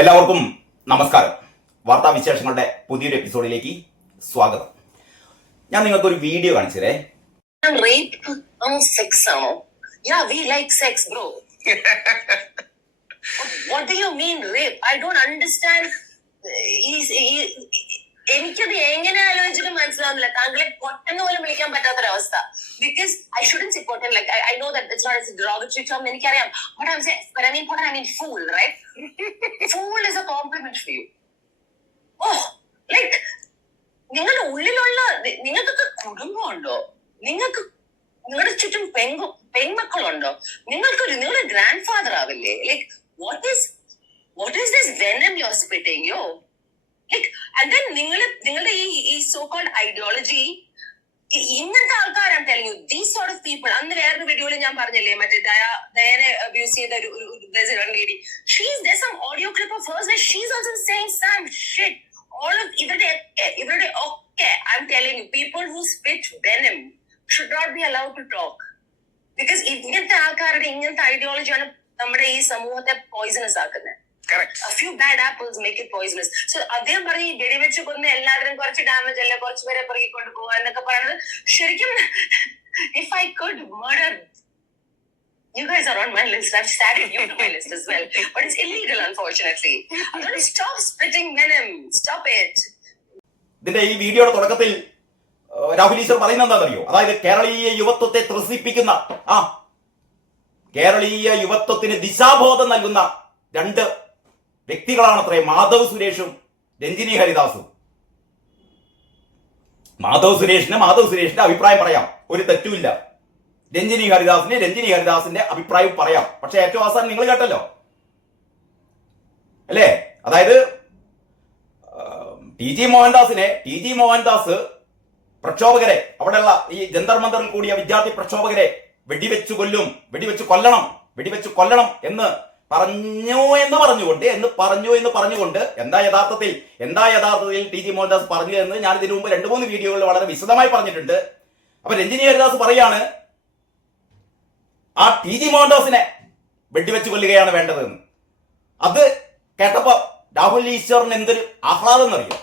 എല്ലാവർക്കും നമസ്കാരം. വാർത്താവിശേഷങ്ങളുടെ പുതിയൊരു എപ്പിസോഡിലേക്ക് സ്വാഗതം. ഞാൻ നിങ്ങൾക്ക് ഒരു വീഡിയോ കാണിച്ചതേ. Rape? Oh, sex ആണോ? Yeah, we like sex, bro. What do you mean rape? I don't understand. എനിക്കത് എങ്ങനെ ആലോചിച്ചിട്ട് മനസ്സിലാവുന്നില്ല. താങ്കളെ പൊട്ടെന്ന് പോലും വിളിക്കാൻ പറ്റാത്തൊരവസ്ഥ. Because I shouldn't say Pottan. Like I know that it's not a derogatory term. എനിക്കറിയാം. But I'm saying, but I mean Pottan, I mean fool, right? Fool is a compliment for you. Oh, like നിങ്ങളുടെ ഉള്ളിലുള്ള നിങ്ങൾക്കൊക്കെ കുടുംബമുണ്ടോ? നിങ്ങളുടെ ചുറ്റും പെൺമക്കളുണ്ടോ? നിങ്ങളുടെ grandfather ആവില്ലേ? Like what is this venom you are spitting യോ? ലൈക്ക് ആൻഡ് ദെൻ നിങ്ങളുടെ ഈ സോ കോൾഡ് ഐഡിയോളജി, ഇങ്ങനത്തെ ആൾക്കാരാണ് telling you these sort of people. അന്ന് വേറൊരു വീഡിയോയിൽ ഞാൻ പറഞ്ഞില്ലേ, മറ്റേ ദയനെ അബ്യൂസ് ചെയ്ത ഒരു lady. There's some audio clip of hers where she's also saying some shit. All of ഇവരുടെ ഒക്കെ, I'm telling you, people who spit venom should not be allowed to talk. Because ഇങ്ങനത്തെ ആൾക്കാരുടെ ഇങ്ങനത്തെ ഐഡിയോളജിയാണ് നമ്മുടെ ഈ സമൂഹത്തെ പോയിസണസ് ആക്കുന്നത്. A few bad apples make it poisonous. So അദ്ദേഹം പറഞ്ഞ് ഈ വെടിവെച്ച് കൊന്ന് എല്ലാവരും കുറച്ച് ഡാമേജ് അല്ല, കുറച്ച് പേരെ പിറകിക്കൊണ്ട് പോവാ എന്നൊക്കെ പറയുന്നത് ശരിക്കും, if I could murder you guys are on my list. I've added you to my list as well. But it's illegal, unfortunately. I'm going to stop spitting venom. Stop it. ഇതിന്റെ ഈ വീഡിയോയുടെ തുടക്കത്തിൽ രാഹുൽ ഈശ്വർ പറയുന്നത് എന്താണെന്നറിയോ? അതായത് കേരളീയ യുവത്വത്തെ ത്രസിപ്പിക്കുന്ന, കേരളീയ യുവത്വത്തിന് ദിശാബോധം നൽകുന്ന രണ്ട് വ്യക്തികളാണത്രേ മാധവ് സുരേഷും രഞ്ജിനി ഹരിദാസും. മാധവ് സുരേഷിന്റെ അഭിപ്രായം പറയാം, ഒരു തെറ്റുമില്ല. രഞ്ജിനി ഹരിദാസിന്റെ അഭിപ്രായം പറയാം. പക്ഷെ ഏറ്റവും അവസാനം നിങ്ങൾ കേട്ടല്ലോ അല്ലേ? അതായത് ടി ജി മോഹൻദാസ് പ്രക്ഷോഭകരെ, അവിടെയുള്ള ഈ ജന്തർ മന്ദറിൽ കൂടിയ വിദ്യാർത്ഥി പ്രക്ഷോഭകരെ വെടിവെച്ച് കൊല്ലണം എന്ന് പറഞ്ഞുകൊണ്ട് എന്താ യഥാർത്ഥത്തിൽ ടി ജി മോഹൻദാസ് പറഞ്ഞു എന്ന് ഞാൻ ഇതിനു മുമ്പ് 2-3 വീഡിയോകളിൽ വളരെ വിശദമായി പറഞ്ഞിട്ടുണ്ട്. അപ്പൊ രഞ്ജിനി ഹരിദാസ് പറയാണ്, ആ ടി ജി മോഹൻദാസിനെ വെടിവെച്ച് കൊല്ലുകയാണ് വേണ്ടതെന്ന്. അത് കേട്ടപ്പോ രാഹുൽ ഈശ്വറിന് എന്തൊരു ആഹ്ലാദം എന്നറിയോ?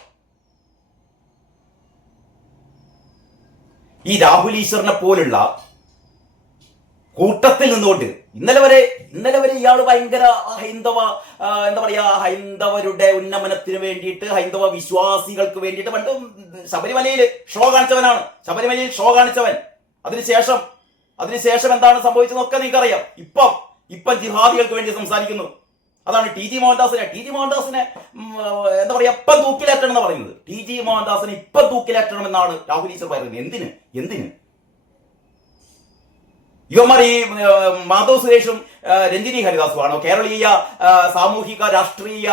ഈ രാഹുൽ ഈശ്വറിനെ പോലുള്ള കൂട്ടത്തിൽ നിന്നുകൊണ്ട് ഇന്നലെ വരെ ഇയാൾ ഭയങ്കര ഹൈന്ദവരുടെ ഉന്നമനത്തിന് വേണ്ടിയിട്ട്, ഹൈന്ദവ വിശ്വാസികൾക്ക് വേണ്ടിയിട്ട് പണ്ട് ശബരിമലയിൽ ഷോ കാണിച്ചവൻ. അതിനുശേഷം എന്താണ് സംഭവിച്ചതെന്നൊക്കെ നിങ്ങൾക്കറിയാം. ഇപ്പം ജിഹാദികൾക്ക് വേണ്ടി സംസാരിക്കുന്നു. അതാണ് ടി ജി മോഹൻദാസിനെ എപ്പം തൂക്കിലേറ്റണം എന്ന് പറയുന്നത്. ടി ജി മോഹൻദാസിനെ ഇപ്പം തൂക്കിലേറ്റണം എന്നാണ് രാഹുൽ ഈശ്വർ പറയുന്നത്. എന്തിന് ഇവന്മാർ ഈ മാധവ് സുരേഷും രഞ്ജിനി ഹരിദാസുമാണോ കേരളീയ സാമൂഹിക രാഷ്ട്രീയ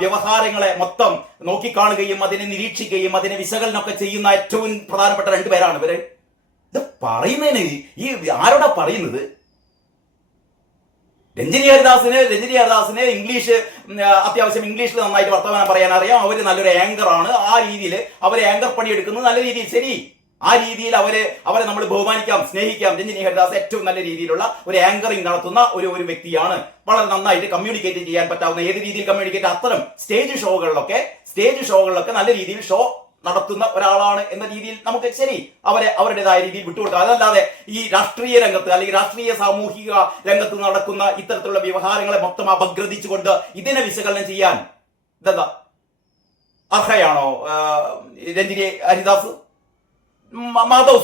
വ്യവഹാരങ്ങളെ മൊത്തം നോക്കിക്കാണുകയും അതിനെ നിരീക്ഷിക്കുകയും അതിനെ വിശകലനമൊക്കെ ചെയ്യുന്ന ഏറ്റവും പ്രധാനപ്പെട്ട 2 പേരാണ് ഇവര്? ഇത് പറയുന്നതിന് ഈ ആരോടാ പറയുന്നത്? രഞ്ജിനി ഹരിദാസിന് അത്യാവശ്യം ഇംഗ്ലീഷിൽ നന്നായിട്ട് വർത്തമാനം പറയാൻ അറിയാം. അവര് നല്ലൊരു ആങ്കറാണ്. ആ രീതിയിൽ അവരെ ആങ്കർ പണി എടുക്കുന്നത് നല്ല രീതിയിൽ, ശരി, ആ രീതിയിൽ അവരെ നമ്മൾ ബഹുമാനിക്കാം, സ്നേഹിക്കാം. രഞ്ജിനി ഹരിദാസ് ഏറ്റവും നല്ല രീതിയിലുള്ള ഒരു ആങ്കറിംഗ് നടത്തുന്ന ഒരു വ്യക്തിയാണ്. വളരെ നന്നായിട്ട് കമ്മ്യൂണിക്കേറ്റ് ചെയ്യാൻ പറ്റാവുന്ന, ഏത് രീതിയിൽ കമ്മ്യൂണിക്കേറ്റ്, അത്തരം സ്റ്റേജ് ഷോകളിലൊക്കെ നല്ല രീതിയിൽ ഷോ നടത്തുന്ന ഒരാളാണ് എന്ന രീതിയിൽ നമുക്ക് ശരി അവരുടേതായ രീതിയിൽ വിട്ടുകൊടുക്കാം. അതല്ലാതെ ഈ രാഷ്ട്രീയ രംഗത്ത് അല്ലെങ്കിൽ രാഷ്ട്രീയ സാമൂഹിക രംഗത്ത് നടക്കുന്ന ഇത്തരത്തിലുള്ള വ്യവഹാരങ്ങളെ മൊത്തം അപഗ്രഥിച്ചുകൊണ്ട് ഇതിനെ വിശകലനം ചെയ്യാൻ ഇതെന്താ അർഹയാണോ രഞ്ജിനി ഹരിദാസ്? മാധവ്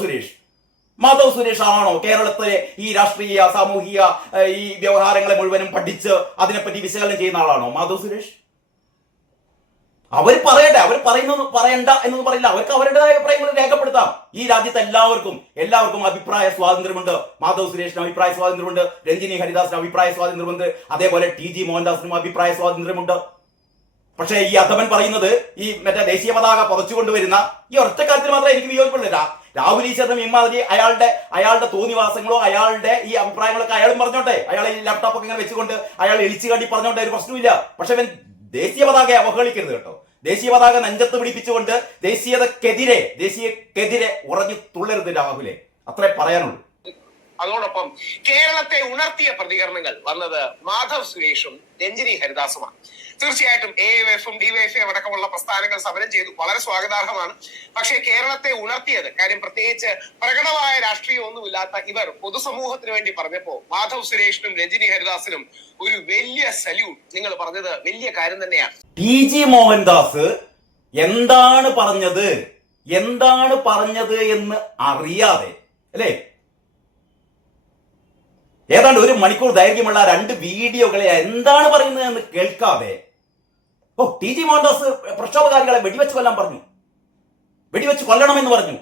സുരേഷ് ആണോ കേരളത്തിലെ ഈ രാഷ്ട്രീയ സാമൂഹിക ഈ വ്യവഹാരങ്ങളെ മുഴുവനും പഠിച്ച് അതിനെപ്പറ്റി വിശകലനം ചെയ്യുന്ന ആളാണോ മാധവ് സുരേഷ്? അവർ പറയട്ടെ, അവർ പറയണ്ട എന്നൊന്നും പറയില്ല. അവർക്ക് അവരുടേതായ അഭിപ്രായങ്ങൾ രേഖപ്പെടുത്താം. ഈ രാജ്യത്ത് എല്ലാവർക്കും അഭിപ്രായ സ്വാതന്ത്ര്യമുണ്ട്. മാധവ് സുരേഷിന് അഭിപ്രായ സ്വാതന്ത്ര്യമുണ്ട്, രഞ്ജിനി ഹരിദാസിന് അഭിപ്രായ സ്വാതന്ത്ര്യമുണ്ട്, അതേപോലെ ടി ജി മോഹൻദാസിനും അഭിപ്രായ സ്വാതന്ത്ര്യമുണ്ട്. പക്ഷേ ഈ അധമൻ പറയുന്നത്, ഈ മറ്റേ ദേശീയ പതാക പുറച്ചുകൊണ്ടുവരുന്ന ഈ ഒറ്റ കാര്യത്തിൽ മാത്രമേ എനിക്ക് വിയോജിപ്പുള്ളൂ. രാഹുൽ ഈശ്വറിനും ഇമാതിരി അയാളുടെ തോന്നിവാസങ്ങളോ അയാളുടെ ഈ അഭിപ്രായങ്ങളൊക്കെ അയാളും പറഞ്ഞോട്ടെ. അയാൾ ഈ ലാപ്ടോപ്പൊക്കെ ഇങ്ങനെ വെച്ചുകൊണ്ട് അയാൾ എളിച്ചു കാട്ടി പറഞ്ഞോട്ടെ, ഒരു പ്രശ്നമില്ല. പക്ഷെ ഇവൻ ദേശീയ പതാകയെ അവഹേളിക്കരുത് കേട്ടോ. ദേശീയ പതാക നെഞ്ചത്ത് പിടിപ്പിച്ചുകൊണ്ട് ദേശീയതക്കെതിരെ ഉറഞ്ഞു തുള്ളരുത് രാഹുലെ, അത്രേ പറയാനുള്ളൂ. അതോടൊപ്പം കേരളത്തെ ഉണർത്തിയ പ്രതികരണങ്ങൾ വന്നത് മാധവ് സുരേഷും രഞ്ജിനി ഹരിദാസുമാണ്. തീർച്ചയായിട്ടും AIFും DYFും അടക്കമുള്ള പ്രസ്ഥാനങ്ങൾ സമരം ചെയ്തു, വളരെ സ്വാഗതാർഹമാണ്. പക്ഷേ കേരളത്തെ ഉണർത്തിയത് കാര്യം പ്രത്യേകിച്ച് പ്രകടമായ രാഷ്ട്രീയമൊന്നുമില്ലാത്ത ഇവർ പൊതുസമൂഹത്തിന് വേണ്ടി പറഞ്ഞപ്പോ മാധവ് സുരേഷിനും രഞ്ജിനി ഹരിദാസിനും ഒരു വലിയ സല്യൂട്ട്. നിങ്ങൾ പറഞ്ഞത് വലിയ കാര്യം തന്നെയാണ്. TG മോഹൻദാസ് എന്താണ് പറഞ്ഞത് എന്ന് അറിയാതെ അല്ലേ, ഏതാണ്ട് 1 മണിക്കൂർ ദൈർഘ്യമുള്ള 2 വീഡിയോകളെ എന്താണ് പറയുന്നത് എന്ന് കേൾക്കാതെ TG മോഹൻദാസ് പ്രക്ഷോഭകാരികളെ വെടിവെച്ച് കൊല്ലാൻ പറഞ്ഞു, വെടിവെച്ച് കൊല്ലണമെന്ന് പറഞ്ഞു.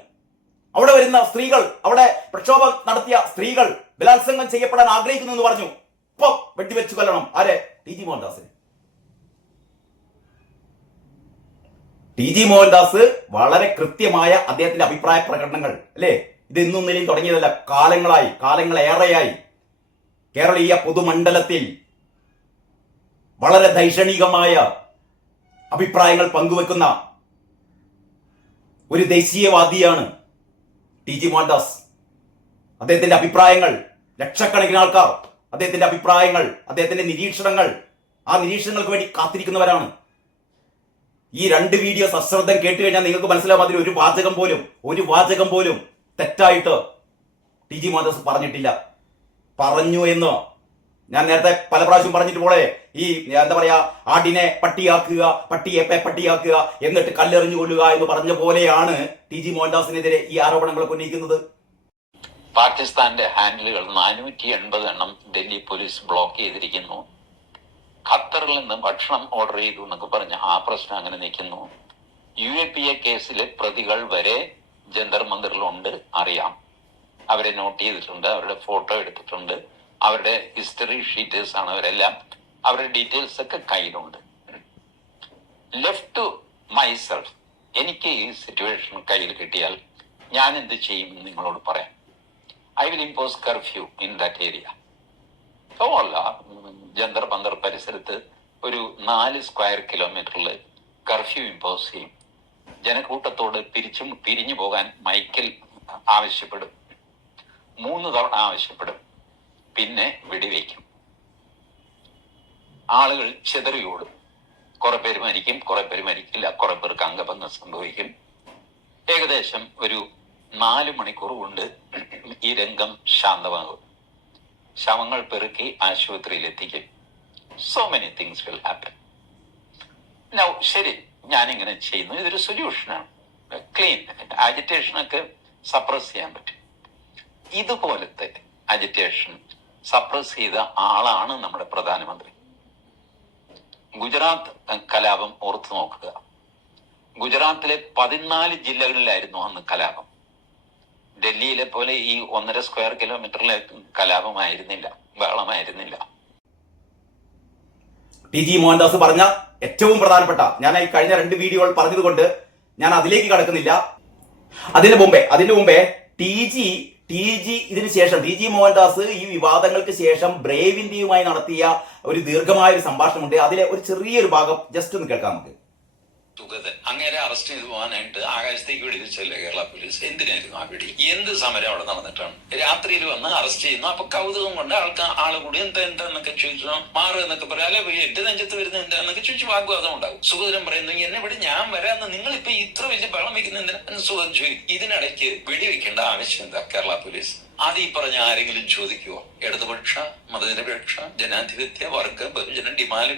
അവിടെ വരുന്ന സ്ത്രീകൾ, അവിടെ പ്രക്ഷോഭം നടത്തിയ സ്ത്രീകൾ ബലാത്സംഗം ചെയ്യപ്പെടാൻ ആഗ്രഹിക്കുന്നു എന്ന് പറഞ്ഞു. ഇപ്പൊ വെടിവെച്ച് കൊല്ലണം ആരെ? TG മോഹൻദാസിന്. TG മോഹൻദാസ് വളരെ കൃത്യമായ അദ്ദേഹത്തിന്റെ അഭിപ്രായ പ്രകടനങ്ങൾ അല്ലേ, ഇത് ഇന്നും നിലയിൽ തുടങ്ങിയതല്ല, കാലങ്ങളേറെയായി കേരളീയ പൊതുമണ്ഡലത്തിൽ വളരെ ദൈക്ഷണികമായ അഭിപ്രായങ്ങൾ പങ്കുവെക്കുന്ന ഒരു ദേശീയവാദിയാണ് TG മോഹൻദാസ്. അദ്ദേഹത്തിന്റെ അഭിപ്രായങ്ങൾ ലക്ഷക്കണക്കിന് ആൾക്കാർ അദ്ദേഹത്തിന്റെ അഭിപ്രായങ്ങൾ, അദ്ദേഹത്തിന്റെ നിരീക്ഷണങ്ങൾ, ആ നിരീക്ഷണങ്ങൾക്ക് വേണ്ടി കാത്തിരിക്കുന്നവരാണ്. ഈ 2 വീഡിയോ സശ്രദ്ധം കേട്ട് കഴിഞ്ഞാൽ നിങ്ങൾക്ക് മനസ്സിലാവും, അതിൽ ഒരു വാചകം പോലും തെറ്റായിട്ട് TG മോഹൻദാസ് പറഞ്ഞിട്ടില്ല. പറഞ്ഞു എന്ന് ഞാൻ നേരത്തെ പല പ്രാവശ്യം പറഞ്ഞിട്ട് പോലെ, ഈ എന്താ പറയാ, ആടിനെ പട്ടിയാക്കുക, പട്ടിയെ പട്ടിയാക്കുക, എന്നിട്ട് കല്ലെറിഞ്ഞു കൊല്ലുക എന്ന് പറഞ്ഞ പോലെയാണ് TG മോഹൻദാസിനെതിരെ ഈ ആരോപണങ്ങളൊക്കെ ഉന്നയിക്കുന്നത്. പാകിസ്ഥാന്റെ ഹാൻഡിലുകൾ 480 എണ്ണം ഡൽഹി പോലീസ് ബ്ലോക്ക് ചെയ്തിരിക്കുന്നു. ഖത്തറിൽ നിന്ന് ഭക്ഷണം ഓർഡർ ചെയ്തു എന്നൊക്കെ പറഞ്ഞ് ആ പ്രശ്നം അങ്ങനെ നിൽക്കുന്നു. UAPA കേസിലെ പ്രതികൾ വരെ ജന്തർ മന്ദിറിലുണ്ട്, അറിയാം. അവരെ നോട്ട് ചെയ്തിട്ടുണ്ട്, അവരുടെ ഫോട്ടോ എടുത്തിട്ടുണ്ട്, അവരുടെ ഹിസ്റ്ററി ഷീറ്റേഴ്സ് ആണ് അവരെല്ലാം, അവരുടെ ഡീറ്റെയിൽസ് ഒക്കെ കയ്യിലുണ്ട്. ലെഫ്റ്റ് ടു മൈസെൽഫ്, എനിക്ക് ഈ സിറ്റുവേഷൻ കയ്യിൽ കിട്ടിയാൽ ഞാൻ എന്ത് ചെയ്യും നിങ്ങളോട് പറയാം. I will impose curfew in that area. അല്ല, ജന്തർ മന്ദർ പരിസരത്ത് ഒരു 4 സ്ക്വയർ കിലോമീറ്ററിൽ കർഫ്യൂ ഇമ്പോസ് ചെയ്യും. ജനക്കൂട്ടത്തോട് പിരിഞ്ഞു പോകാൻ മൈക്കിൽ ആവശ്യപ്പെടും, 3 തവണ ആവശ്യപ്പെടും, പിന്നെ വെടിവെക്കും. ആളുകൾ ചെതറിയോടും, കുറെ പേര് മരിക്കും, കുറെ പേര് മരിക്കില്ല, കുറെ പേർക്ക് അംഗഭംഗം സംഭവിക്കും. ഏകദേശം ഒരു 4 മണിക്കൂർ കൊണ്ട് ഈ രംഗം ശാന്തമാകും. ശവങ്ങൾ പെറുക്കി ആശുപത്രിയിൽ എത്തിക്കും. So many things will happen. Now ശരി, ഞാനിങ്ങനെ ചെയ്യുന്നു, ഇതൊരു സൊല്യൂഷനാണ്. ക്ലീൻ അജിറ്റേഷനൊക്കെ സപ്രസ് ചെയ്യാൻ പറ്റും. ഇതുപോലത്തെ അജിറ്റേഷൻ സപ്രസ് ചെയ്ത ആളാണ് നമ്മുടെ പ്രധാനമന്ത്രി. ഗുജറാത്ത് കലാപം ഓർത്തു നോക്കുക. ഗുജറാത്തിലെ 14 ജില്ലകളിലായിരുന്നു അന്ന് കലാപം. ഡൽഹിയിലെ പോലെ ഈ 1.5 സ്ക്വയർ കിലോമീറ്ററിലെ കലാപമായിരുന്നില്ല, ബഹളമായിരുന്നില്ല. TG മോഹൻദാസ് പറഞ്ഞ ഏറ്റവും പ്രധാനപ്പെട്ട, ഞാൻ ഈ കഴിഞ്ഞ 2 വീഡിയോകൾ പറഞ്ഞതുകൊണ്ട് ഞാൻ അതിലേക്ക് കടക്കുന്നില്ല. അതിനു മുമ്പേ ഇതിനു ശേഷം TG മോഹൻദാസ് ഈ വിവാദങ്ങൾക്ക് ശേഷം ബ്രേവ് ഇന്ത്യയുമായി നടത്തിയ ഒരു ദീർഘമായ ഒരു സംഭാഷണമുണ്ട്. അതിലെ ഒരു ചെറിയൊരു ഭാഗം ജസ്റ്റ് ഒന്ന് കേൾക്കാം നമുക്ക്. സുഗതൻ അങ്ങനെ അറസ്റ്റ് ചെയ്തു പോകാനായിട്ട് ആകാശത്തേക്ക് വെടിവെച്ചല്ലേ കേരള പോലീസ്? എന്തിനായിരുന്നു ആ വെടി? എന്ത് സമരം അവിടെ നടന്നിട്ടാണ്? രാത്രിയിൽ വന്ന് അറസ്റ്റ് ചെയ്യുന്നു. അപ്പൊ കൗതുകം കൊണ്ട് ആള് കൂടി എന്താന്നൊക്കെ ചോദിച്ചു മാറുക എന്നൊക്കെ പറയാം. അല്ലെ എന്റെ നെഞ്ചത്ത് വരുന്ന എന്താന്നൊക്കെ ചോദിച്ചു വാഗ്വാദം ഉണ്ടാവും. സുഗതൻ പറയുന്നു എന്നെ ഇവിടെ ഞാൻ വരാന്ന്, നിങ്ങൾ ഇപ്പൊ ഇത്ര വലിയ ബഹളം വയ്ക്കുന്ന എന്തിനാ? സുഗതൻ ചോദിക്കും ഇതിനിടയ്ക്ക് വെടിവെക്കേണ്ട ആവശ്യം എന്താ കേരള പോലീസ്? അത് ഈ പറഞ്ഞ ആരെങ്കിലും ചോദിക്കുവോ? ഇടതുപക്ഷ മതനിരപേക്ഷ ജനാധിപത്യ വർഗ ബഹുജന ഡിമാല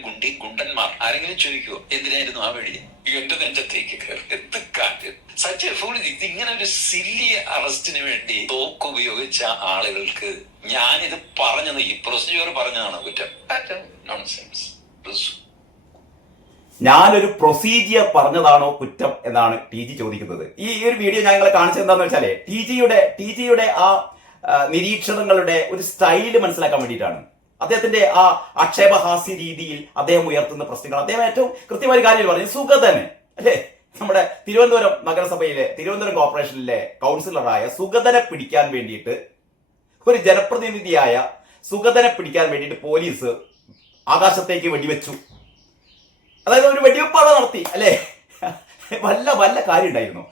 ഗുണ്ടന്മാർ ആരെങ്കിലും ചോദിക്കുവോ എന്തിനായിരുന്നു ആ വെടി? എന്റെ നെഞ്ചത്തേക്ക് കയറി എന്ത് കാറ്റ് സച്ച് ഫുൾ. ഇതിങ്ങനെ ഒരു സില്ലി അറസ്റ്റിന് വേണ്ടി തോക്ക് ഉപയോഗിച്ച ആളുകൾക്ക് ഞാനിത് പറഞ്ഞത്, ഈ പ്രൊസീജിയർ പറഞ്ഞതാണ് കുറ്റം. നോൺസെൻസ്. ഞാനൊരു പ്രൊസീജിയർ പറഞ്ഞതാണോ കുറ്റം എന്നാണ് TG ചോദിക്കുന്നത്. ഈ ഒരു വീഡിയോ ഞങ്ങളെ കാണിച്ചത് എന്താണെന്ന് വെച്ചാല് TGയുടെ ആ നിരീക്ഷണങ്ങളുടെ ഒരു സ്റ്റൈല് മനസ്സിലാക്കാൻ വേണ്ടിയിട്ടാണ്. അദ്ദേഹത്തിന്റെ ആ ആക്ഷേപഹാസ്യ രീതിയിൽ അദ്ദേഹം ഉയർത്തുന്ന പ്രശ്നങ്ങൾ അദ്ദേഹം ഏറ്റവും കൃത്യമായ കാര്യം പറഞ്ഞു. സുഗതന് അല്ലേ, നമ്മുടെ തിരുവനന്തപുരം നഗരസഭയിലെ തിരുവനന്തപുരം കോർപ്പറേഷനിലെ കൗൺസിലറായ സുഗതനെ പിടിക്കാൻ വേണ്ടിയിട്ട്, ഒരു ജനപ്രതിനിധിയായ സുഗതനെ പിടിക്കാൻ വേണ്ടിയിട്ട് പോലീസ് ആകാശത്തേക്ക് വെടിവെച്ചു. അതായത് ഒരു വെടിവെപ്പാണ് നടത്തി അല്ലേ. വല്ല വല്ല കാര്യം ഉണ്ടായിരുന്നു?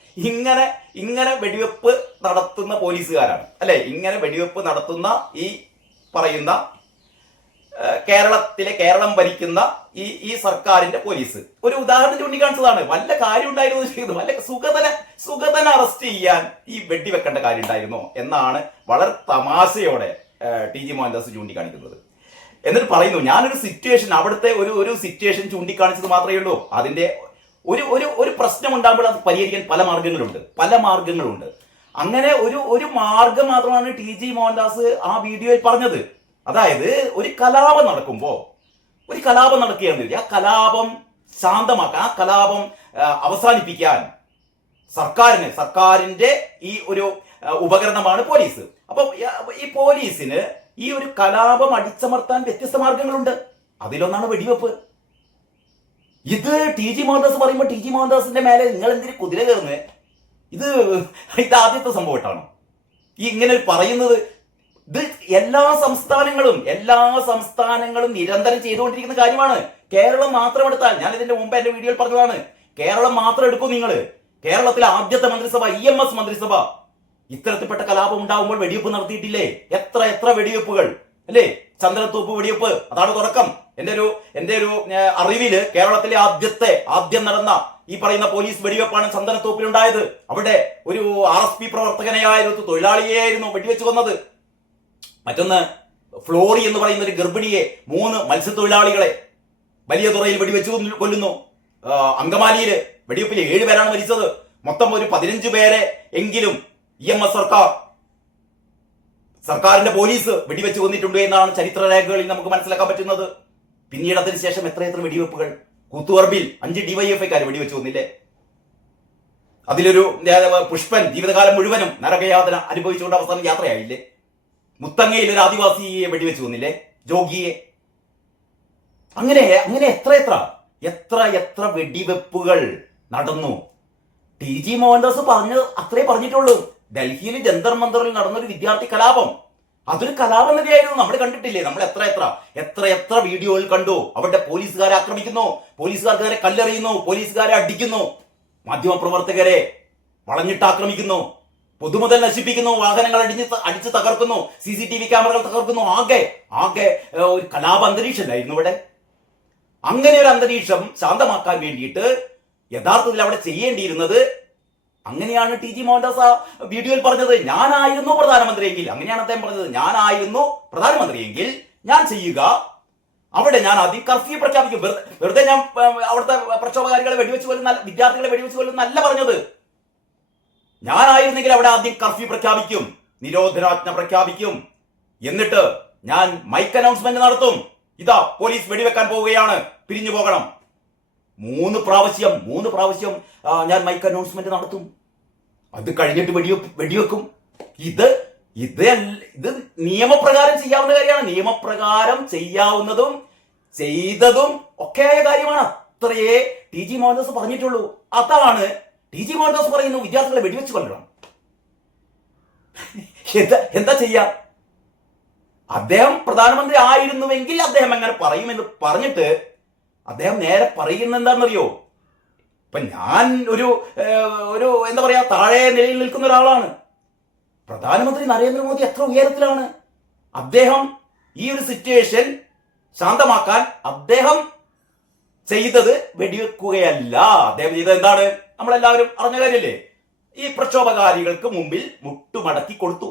ഇങ്ങനെ വെടിവെപ്പ് നടത്തുന്ന പോലീസുകാരാണ് അല്ലെ, ഇങ്ങനെ വെടിവെപ്പ് നടത്തുന്ന ഈ പറയുന്ന കേരളം ഭരിക്കുന്ന ഈ സർക്കാരിന്റെ പോലീസ് ഒരു ഉദാഹരണം ചൂണ്ടിക്കാണിച്ചതാണ്. വല്ല കാര്യം ഉണ്ടായിരുന്നു ചെയ്തു, വല്ല സുഗതനെ അറസ്റ്റ് ചെയ്യാൻ ഈ വെടിവെക്കേണ്ട കാര്യം ഉണ്ടായിരുന്നോ എന്നാണ് വളരെ തമാശയോടെ TG മോഹൻദാസ് ചൂണ്ടിക്കാണിക്കുന്നത്. എന്നിട്ട് പറയുന്നു, ഞാനൊരു സിറ്റുവേഷൻ, അവിടുത്തെ ഒരു സിറ്റുവേഷൻ ചൂണ്ടിക്കാണിച്ചത് മാത്രമേ ഉള്ളൂ. അതിന്റെ ഒരു പ്രശ്നം ഉണ്ടാകുമ്പോൾ അത് പരിഹരിക്കാൻ പല മാർഗങ്ങളുണ്ട്. അങ്ങനെ ഒരു മാർഗം മാത്രമാണ് TG മോഹൻദാസ് ആ വീഡിയോയിൽ പറഞ്ഞത്. അതായത് ഒരു കലാപം നടക്കുകയാണ്, ആ കലാപം ശാന്തമാക്കാൻ, ആ കലാപം അവസാനിപ്പിക്കാൻ സർക്കാരിന്റെ ഈ ഒരു ഉപകരണമാണ് പോലീസ്. അപ്പൊ ഈ പോലീസിന് ഈ ഒരു കലാപം അടിച്ചമർത്താൻ വ്യത്യസ്ത മാർഗങ്ങളുണ്ട്. അതിലൊന്നാണ് വെടിവെപ്പ്. ഇത് TG മോഹൻദാസ് പറയുമ്പോൾ TG മോഹൻദാസിന്റെ മേലെ നിങ്ങൾ എന്തിന് കുതിര കയറുന്നത്? ഇത് ആദ്യത്തെ സംഭവമായിട്ടാണോ ഈ ഇങ്ങനെ പറയുന്നത്? ഇത് എല്ലാ സംസ്ഥാനങ്ങളും നിരന്തരം ചെയ്തുകൊണ്ടിരിക്കുന്ന കാര്യമാണ്. കേരളം മാത്രം എടുത്താൽ, ഞാൻ ഇതിന്റെ മുമ്പ് എന്റെ വീഡിയോയിൽ പറഞ്ഞതാണ്, കേരളം മാത്രം എടുക്കൂ നിങ്ങൾ. കേരളത്തിലെ ആദ്യത്തെ മന്ത്രിസഭ EMS മന്ത്രിസഭ ഇത്തരത്തിൽപ്പെട്ട കലാപം ഉണ്ടാവുമ്പോൾ വെടിവെപ്പ് നടത്തിയിട്ടില്ലേ? എത്ര വെടിവെപ്പുകൾ അല്ലേ? ചന്ദനത്തോപ്പ് വെടിവെപ്പ് അതാണ് തുടക്കം. എന്റെ ഒരു അറിവില് കേരളത്തിലെ ആദ്യം നടന്ന ഈ പറയുന്ന പോലീസ് വെടിവെപ്പാണ് ചന്ദനത്തോപ്പിലുണ്ടായത്. അവിടെ ഒരു RSP പ്രവർത്തകനെയായിരുന്നു, തൊഴിലാളിയെയായിരുന്നു വെടിവെച്ച് കൊന്നത്. മറ്റൊന്ന് ഫ്ലോറി എന്ന് പറയുന്ന ഒരു ഗർഭിണിയെ, 3 മത്സ്യത്തൊഴിലാളികളെ വലിയ തുറയിൽ വെടിവെച്ച് കൊല്ലുന്നു. അങ്കമാലിയില് വെടിവെപ്പിൽ 7 പേരാണ് മരിച്ചത്. മൊത്തം ഒരു 15 പേരെ എങ്കിലും EMS സർക്കാരിന്റെ പോലീസ് വെടിവെച്ച് കൊന്നിട്ടുണ്ട് എന്നാണ് ചരിത്രരേഖകളിൽ നമുക്ക് മനസ്സിലാക്കാൻ പറ്റുന്നത്. പിന്നീട് അതിനുശേഷം എത്ര വെടിവെപ്പുകൾ. കൂത്തുപറമ്പിൽ 5 DYFIക്കാർ വെടിവെച്ച് കൊന്നില്ലേ? അതിലൊരു പുഷ്പൻ ജീവിതകാലം മുഴുവനും നരകയാതന അനുഭവിച്ചുകൊണ്ട് അവസാനം യാത്രയായില്ലേ? മുത്തങ്ങയിൽ ഒരു ആദിവാസിയെ വെടിവെച്ച് കൊന്നില്ലേ? ജോഗിയെ. അങ്ങനെ എത്ര വെടിവെപ്പുകൾ നടന്നു. TG മോഹൻദാസ് അത്രേ പറഞ്ഞിട്ടുള്ളൂ. ഡൽഹിയിൽ ജന്തർ മന്ദറിൽ നടന്നൊരു വിദ്യാർത്ഥി കലാപം, അതൊരു കലാപം തന്നെയായിരുന്നു. നമ്മൾ കണ്ടിട്ടില്ലേ? നമ്മൾ എത്ര വീഡിയോയിൽ കണ്ടു. അവിടെ പോലീസുകാരെ ആക്രമിക്കുന്നു, പോലീസുകാർക്കാരെ കല്ലെറിയുന്നു, പോലീസുകാരെ അടിക്കുന്നു, മാധ്യമപ്രവർത്തകരെ വളഞ്ഞിട്ട് ആക്രമിക്കുന്നു, പൊതുമുതൽ നശിപ്പിക്കുന്നു, വാഹനങ്ങൾ അടിച്ച് തകർക്കുന്നു, CCTV ക്യാമറകൾ തകർക്കുന്നു. ആകെ ഒരു കലാപ അന്തരീക്ഷമല്ലായിരുന്നു ഇവിടെ. അങ്ങനെ ഒരു അന്തരീക്ഷം ശാന്തമാക്കാൻ വേണ്ടിയിട്ട് യഥാർത്ഥത്തിൽ അവിടെ ചെയ്യേണ്ടിയിരുന്നത്, അങ്ങനെയാണ് TG മോഹൻദാസ് ആ വീഡിയോയിൽ പറഞ്ഞത്, ഞാനായിരുന്നു പ്രധാനമന്ത്രിയെങ്കിൽ, അങ്ങനെയാണ് അദ്ദേഹം പറഞ്ഞത്, ഞാനായിരുന്നു പ്രധാനമന്ത്രിയെങ്കിൽ ഞാൻ ചെയ്യുക, അവിടെ ഞാൻ ആദ്യം കർഫ്യൂ പ്രഖ്യാപിക്കും. വെറുതെ ഞാൻ അവിടുത്തെ പ്രക്ഷോഭകാരികളെ വെടിവെച്ച് കൊല്ലുന്ന വിദ്യാർത്ഥികളെ വെടിവെച്ച് കൊല്ലുന്നല്ല പറഞ്ഞത്. ഞാനായിരുന്നെങ്കിൽ അവിടെ ആദ്യം കർഫ്യൂ പ്രഖ്യാപിക്കും, നിരോധനാജ്ഞ പ്രഖ്യാപിക്കും, എന്നിട്ട് ഞാൻ മൈക്ക് അനൗൺസ്മെന്റ് നടത്തും, ഇതാ പോലീസ് വെടിവെക്കാൻ പോവുകയാണ്, പിരിഞ്ഞു പോകണം. 3 പ്രാവശ്യം ഞാൻ മൈക്ക് അനൗൺസ്മെന്റ് നടത്തും. അത് കഴിഞ്ഞിട്ട് വെടിവെക്കും. ഇത് നിയമപ്രകാരം ചെയ്യാവുന്ന കാര്യമാണ്. നിയമപ്രകാരം ചെയ്യാവുന്നതും ചെയ്തതും ഒക്കെയായ കാര്യമാണ്. അത്രയേ TG മോഹൻദാസ് പറഞ്ഞിട്ടുള്ളൂ. അതാണ് TG മോഹൻദാസ് പറയുന്നു, വിദ്യാർത്ഥികളെ വെടിവെച്ച് കൊല്ലണം. എന്താ ചെയ്യാ? അദ്ദേഹം പ്രധാനമന്ത്രി ആയിരുന്നുവെങ്കിൽ അദ്ദേഹം എങ്ങനെ പറയുമെന്ന് പറഞ്ഞിട്ട് അദ്ദേഹം നേരെ പറയുന്ന എന്താണെന്നറിയോ? ഇപ്പൊ ഞാൻ ഒരു എന്താ പറയാ, താഴെ നിലയിൽ നിൽക്കുന്ന ഒരാളാണ്. പ്രധാനമന്ത്രി നരേന്ദ്രമോദി എത്ര ഉയരത്തിലാണ്. അദ്ദേഹം ഈ ഒരു സിറ്റുവേഷൻ ശാന്തമാക്കാൻ അദ്ദേഹം ചെയ്തത് വെടിവെക്കുകയല്ല. അദ്ദേഹം ചെയ്തത് എന്താണ്? നമ്മളെല്ലാവരും അറിഞ്ഞ കാര്യമല്ലേ? ഈ പ്രക്ഷോഭകാരികൾക്ക് മുമ്പിൽ മുട്ടുമടക്കി കൊടുത്തു.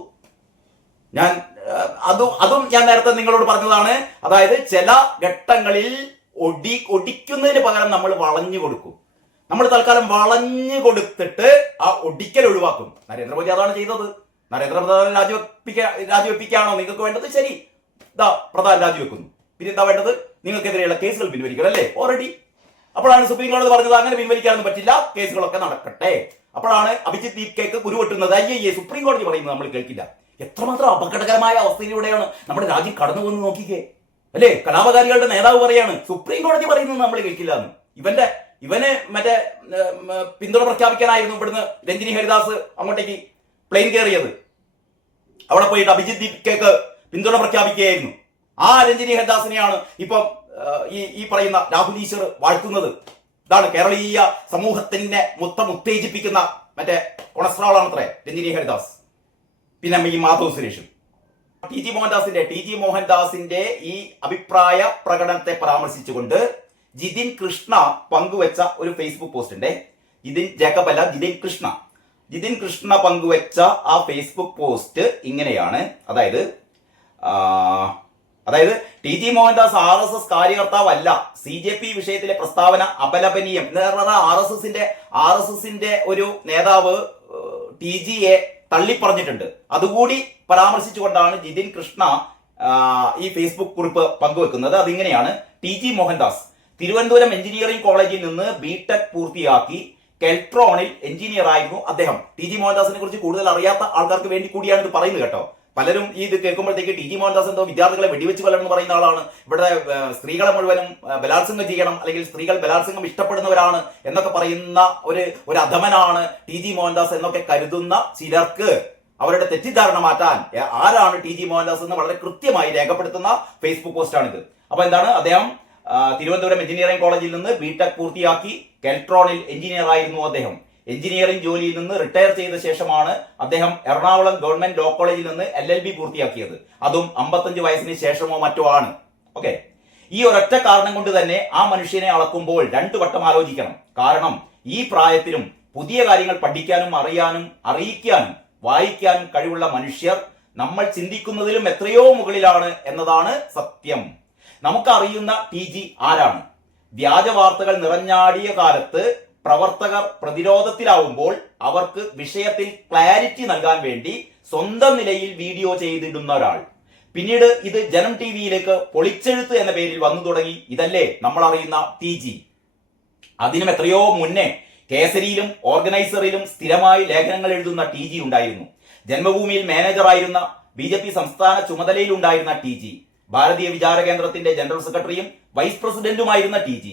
അതും ഞാൻ നേരത്തെ നിങ്ങളോട് പറഞ്ഞതാണ്. അതായത് ചില ഘട്ടങ്ങളിൽ ഒടിക്കുന്നതിന് പകരം നമ്മൾ വളഞ്ഞു കൊടുക്കും. നമ്മൾ തൽക്കാലം വളഞ്ഞു കൊടുത്തിട്ട് ആ ഒടിക്കൽ ഒഴിവാക്കും. നരേന്ദ്രമോദി അതാണ് ചെയ്തത്. നരേന്ദ്രപ്രധാൻ രാജിവെപ്പിക്കാണോ നിങ്ങൾക്ക് വേണ്ടത്? ശരി, ഇതാ പ്രധാൻ രാജിവെക്കുന്നു. പിന്നെ എന്താ വേണ്ടത്? നിങ്ങൾക്കെതിരെയുള്ള കേസുകൾ പിൻവലിക്കണം അല്ലേ? ഓൾറെഡി. അപ്പോഴാണ് സുപ്രീം കോടതി പറഞ്ഞത് അങ്ങനെ പിൻവലിക്കാനൊന്നും പറ്റില്ല, കേസുകളൊക്കെ നടക്കട്ടെ. അപ്പോഴാണ് അഭിജിത്ത് ദീപ്കയ്ക്ക് കുരുവെട്ടുന്നത്. സുപ്രീം കോടതി പറയുന്നത് നമ്മൾ കേൾക്കില്ല. എത്രമാത്രം അപകടകരമായ അവസ്ഥയിലൂടെയാണ് നമ്മുടെ രാജ്യം കടന്നു പോകുന്നത് നോക്കിക്കേ അല്ലേ? കലാപകാരികളുടെ നേതാവ് പറയാണ് സുപ്രീം കോടതി പറയുന്നത് നമ്മൾ കേൾക്കില്ല എന്ന്. ഇവന് മറ്റേ പിന്തുണ പ്രഖ്യാപിക്കാനായിരുന്നു ഇവിടുന്ന് രഞ്ജിനി ഹരിദാസ് അങ്ങോട്ടേക്ക് പ്ലെയിൻ കയറിയത്. അവിടെ പോയിട്ട് അഭിജിത്ത് ദീപ്കയ്ക്ക് പിന്തുണ പ്രഖ്യാപിക്കുകയായിരുന്നു. ആ രഞ്ജിനി ഹരിദാസിനെയാണ് ഇപ്പം ഈ പറയുന്ന രാഹുൽ ഈശ്വർ വാഴ്ത്തുന്നത്. ഇതാണ് കേരളീയ സമൂഹത്തിന്റെ മൊത്തം ഉത്തേജിപ്പിക്കുന്ന മറ്റേ കൊളസ്ട്രോളാണത്രേ രഞ്ജിനി ഹരിദാസ്, പിന്നെ ഈ മാധവ് സുരേഷും. ടി ജി മോഹൻദാസിന്റെ ഈ അഭിപ്രായ പ്രകടനത്തെ പരാമർശിച്ചുകൊണ്ട് ജിതിൻ കൃഷ്ണ പങ്കുവെച്ച ഒരു ഫേസ്ബുക്ക് പോസ്റ്റ് ഉണ്ട്. ജിതിൻ കൃഷ്ണ പങ്കുവെച്ച ആ ഫേസ്ബുക്ക് പോസ്റ്റ് ഇങ്ങനെയാണ്. അതായത് T G Mohandas RSS കാര്യകർത്താവല്ല, CJP വിഷയത്തിലെ പ്രസ്താവന അപലപനീയം. RSSന്റെ ഒരു നേതാവ് TGയെ തള്ളിപ്പറഞ്ഞിട്ടുണ്ട്. അതുകൂടി പരാമർശിച്ചുകൊണ്ടാണ് ജിതിൻ കൃഷ്ണ ഈ ഫേസ്ബുക്ക് കുറിപ്പ് പങ്കുവെക്കുന്നത്. അതിങ്ങനെയാണ്: T G Mohandas Thiruvananthapuram engineering കോളേജിൽ നിന്ന് BTech പൂർത്തിയാക്കി കെൽട്രോണിൽ എഞ്ചിനീയർ ആയിരുന്നു അദ്ദേഹം. ടി ജി മോഹൻദാസിനെ കുറിച്ച് കൂടുതൽ അറിയാത്ത ആൾക്കാർക്ക് വേണ്ടി കൂടിയാണ് ഇത് പറയുന്നത് കേട്ടോ. പലരും ഈ ഇത് കേൾക്കുമ്പോഴത്തേക്ക് ടി ജി മോഹൻദാസ് എന്തോ വിദ്യാർത്ഥികളെ വെടിവെച്ച് കൊല്ലണം എന്ന് പറയുന്ന ആളാണ്, ഇവിടെ സ്ത്രീകളെ മുഴുവനും ബലാത്സംഗം ചെയ്യണം, അല്ലെങ്കിൽ സ്ത്രീകൾ ബലാത്സംഗം ഇഷ്ടപ്പെടുന്നവരാണ് എന്നൊക്കെ പറയുന്ന ഒരു അധമനാണ് ടി ജി മോഹൻദാസ് എന്നൊക്കെ കരുതുന്ന ചിലർക്ക് അവരുടെ തെറ്റിദ്ധാരണ മാറ്റാൻ ആരാണ് ടി ജി മോഹൻദാസ് എന്ന് വളരെ കൃത്യമായി രേഖപ്പെടുത്തുന്ന ഫേസ്ബുക്ക് പോസ്റ്റാണിത്. അപ്പൊ എന്താണ്, അദ്ദേഹം തിരുവനന്തപുരം എഞ്ചിനീയറിംഗ് കോളേജിൽ നിന്ന് BTech പൂർത്തിയാക്കി കെൽട്രോണിൽ എഞ്ചിനീയർ ആയിരുന്നു അദ്ദേഹം. എഞ്ചിനീയറിംഗ് ജോലിയിൽ നിന്ന് റിട്ടയർ ചെയ്ത ശേഷമാണ് അദ്ദേഹം എറണാകുളം ഗവൺമെന്റ് ലോ കോളേജിൽ നിന്ന് LLB പൂർത്തിയാക്കിയത്. അതും 55 വയസ്സിന് ശേഷമോ മറ്റോ ആണ്. ഓക്കെ, ഈ ഒരൊറ്റ കാരണം കൊണ്ട് തന്നെ ആ മനുഷ്യനെ അളക്കുമ്പോൾ 2 വട്ടം ആലോചിക്കണം. കാരണം ഈ പ്രായത്തിലും പുതിയ കാര്യങ്ങൾ പഠിക്കാനും അറിയാനും അറിയിക്കാനും വായിക്കാനും കഴിവുള്ള മനുഷ്യർ നമ്മൾ ചിന്തിക്കുന്നതിലും എത്രയോ മുകളിലാണ് എന്നതാണ് സത്യം. നമുക്കറിയുന്ന TG ആരാണ്? വ്യാജ വാർത്തകൾ നിറഞ്ഞാടിയ കാലത്ത് പ്രവർത്തകർ പ്രതിരോധത്തിലാവുമ്പോൾ അവർക്ക് വിഷയത്തിൽ ക്ലാരിറ്റി നൽകാൻ വേണ്ടി സ്വന്തം നിലയിൽ വീഡിയോ ചെയ്തിടുന്ന ഒരാൾ. പിന്നീട് ഇത് ജനം TVയിലേക്ക് പൊളിച്ചെഴുത്ത് എന്ന പേരിൽ വന്നു തുടങ്ങി. ഇതല്ലേ നമ്മൾ അറിയുന്ന TG. അതിനും എത്രയോ മുന്നേ കേസരിയിലും ഓർഗനൈസറിലും സ്ഥിരമായി ലേഖനങ്ങൾ എഴുതുന്ന TG ഉണ്ടായിരുന്നു. ജന്മഭൂമിയിൽ മാനേജറായിരുന്ന BJP സംസ്ഥാന ചുമതലയിൽ ഉണ്ടായിരുന്ന TG, ഭാരതീയ വിചാര കേന്ദ്രത്തിന്റെ ജനറൽ സെക്രട്ടറിയും വൈസ് പ്രസിഡന്റുമായിരുന്ന TG,